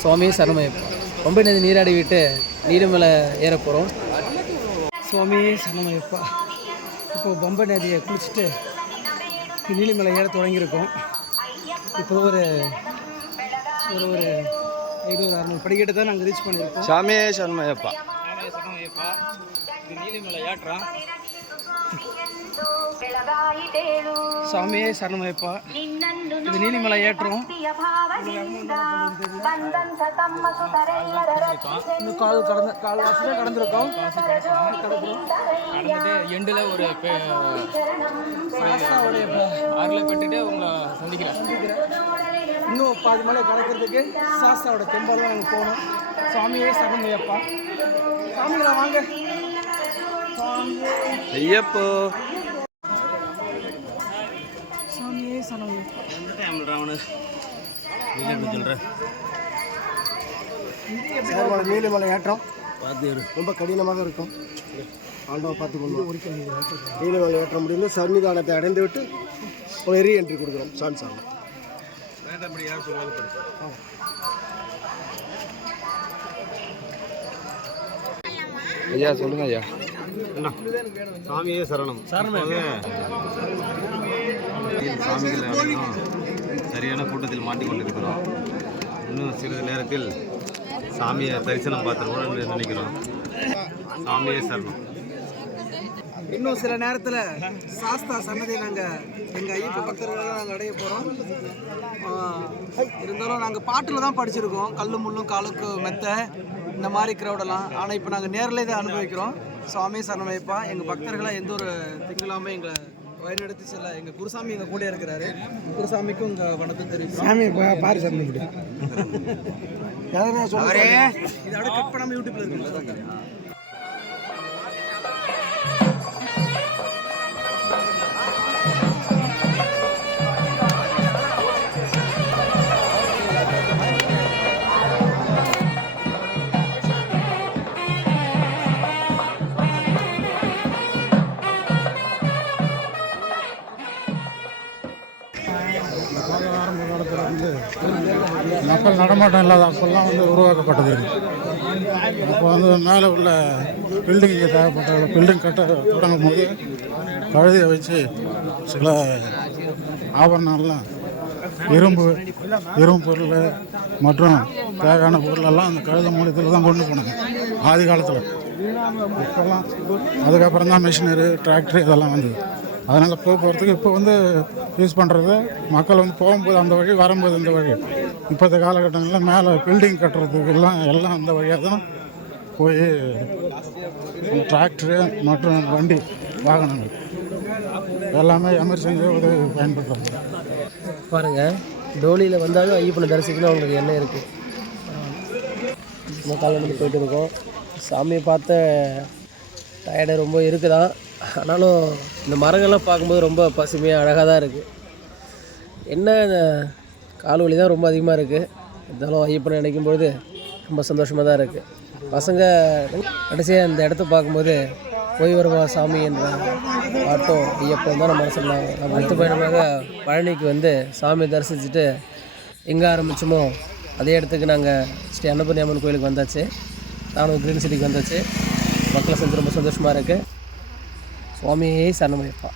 சுவாமி சரணமையப்பா ரொம்ப நதி நீராடி விட்டு நீர்மலை ஏற போகிறோம் சுவாமி சரணமையப்பா. இப்போ பம்பை நதியை குளிச்சுட்டு நீலிமலை ஏற தொடங்கியிருக்கோம். இப்போ ஒரு ஒரு ஒரு ஐநூறு அறுநூறு படிக்கட்டு தான் நாங்கள் ரீச் பண்ணியிருக்கோம். சாமி சண்மையப்பா இது நீலிமலை ஏற்றம். சாமியே சரணமையப்பா. இது நீலிமலை ஏற்றம். கால் கடந்த கால் வாசலே கடந்திருக்கோம்? கடந்துட்டு எண்டில் ஒரு ஆறில் பெற்றுட்டு உங்களை சந்திக்கிறேன். இன்னும் பாதி மலை கடக்கிறதுக்கு சாஸ்தாவோட தெம்பாலாம் நாங்கள் போகணும். சாமியே சரணமையப்பா சாமிகளா வாங்க. ஐயப்போ. சாமியே சரணமையப்பா எந்த டைமில் ராவணு? இல்லைன்னு சொல்கிறேன் சேர்மலை நீலிமலை ஏற்றம். ரொம்ப கடினமாக இருக்கும். ஆண்டவ பார்த்து கொண்டு நீலிமலை ஏற்றம் முடிந்து சன்னிதானத்தை அடைந்து விட்டு ஒரு ரீ என்ட்ரி கொடுக்குறோம். சாமி சாமி. ஐயா சொல்லுங்க ஐயா. சாமியே சரணம். சாமிகள் சரியான கூட்டத்தில் மாட்டிக்கொண்டிருக்கிறோம். இன்னும் சிறிது நேரத்தில் சாமியை தரிசனம் பார்த்துருவோம் நினைக்கிறோம். சாமியே சரணம். இன்னும் சில நேரத்தில் சாஸ்தா சன்னதி நாங்கள் எங்கள் ஐயப்ப பக்தர்களை நாங்கள் அடைய போகிறோம் இருந்தாலும் நாங்கள் பாட்டில் தான் படிச்சிருக்கோம். கல் முள்ளும் காலுக்கு மெத்த இந்த மாதிரி க்ரௌடெல்லாம் ஆனால் இப்போ நாங்கள் நேரில் இதை அனுபவிக்கிறோம். சுவாமி சரணமைப்பா எங்கள் பக்தர்களை எந்த ஒரு திங்களாமல் எங்களை வழிநடத்தி செல்ல எங்கள் குருசாமி எங்கள் கூட இருக்கிறாரு. குருசாமிக்கும் உங்கள் வணக்கம் தெரியும் சாமி பாரு சாமி இப்படி இதோட கட் பண்ணாமல் யூடியூப்ல இருக்கு. வந்து மக்கள் நடமாட்டம் இல்லாத அப்பெல்லாம் வந்து உருவாக்கப்பட்டது அப்போ வந்து மேலே உள்ள பில்டிங்கு தேவைப்பட்ட பில்டிங் கட்ட தொடங்கும் போது கழுதையை வச்சு சில ஆபரணங்கள்லாம் இரும்பு இரும்பு பொருள் மற்றும் தேவையான பொருளெல்லாம் அந்த கழுத மூலியத்தில் தான் கொண்டு போனாங்க ஆதி காலத்தில். இப்போல்லாம் அதுக்கப்புறம் தான் மிஷினரி டிராக்டர் இதெல்லாம் வந்தது. அதனால் போக்குவரத்துக்கு இப்போ வந்து யூஸ் பண்ணுறது மக்கள் வந்து போகும்போது அந்த வழி வரும்போது இந்த வழி இப்போத்த காலகட்டங்களில் மேலே பில்டிங் கட்டுறதுக்கு எல்லாம் எல்லாம் அந்த வழியாக தான் போய் டிராக்டரு மற்றும் வண்டி வாகனங்கள். எல்லாமே எமர்ஜென்சி உதவி பயன்படுத்துறாங்க. பாருங்கள் டோலியில் வந்தாலும் ஐயப்பனை தரிசிக்கணும் அவங்களுக்கு என்ன இருக்குது நம்ம காலையில் போயிட்டு இருக்கோம். சாமியை பார்த்த டயர்டு ரொம்ப இருக்குதான். ஆனாலும் இந்த மரங்கள்லாம் பார்க்கும்போது ரொம்ப பசுமையாக அழகாக தான் இருக்குது என்ன இந்த கால் வலி தான் ரொம்ப அதிகமாக இருக்குது இருந்தாலும் ஐயப்பனை நினைக்கும் பொழுது ரொம்ப சந்தோஷமாக தான் இருக்குது பசங்க கடைசியாக இந்த இடத்த பார்க்கும்போது போய் வருவா சாமி என்ற பாட்டும் ஐயப்பன் தான் நம்ம மனசில் நம்ம அடுத்த பயணமாக பழனிக்கு வந்து சாமி தரிசிச்சுட்டு எங்கே ஆரம்பிச்சோமோ அதே இடத்துக்கு நாங்கள் ஸ்ரீ அன்னபூர்ணி அம்மன் கோயிலுக்கு வந்தாச்சு. நானும் க்ரீன் சிட்டிக்கு வந்தாச்சு. மக்களை சேர்ந்து ரொம்ப சந்தோஷமாக இருக்குது சுவாமியே சரணமையப்பா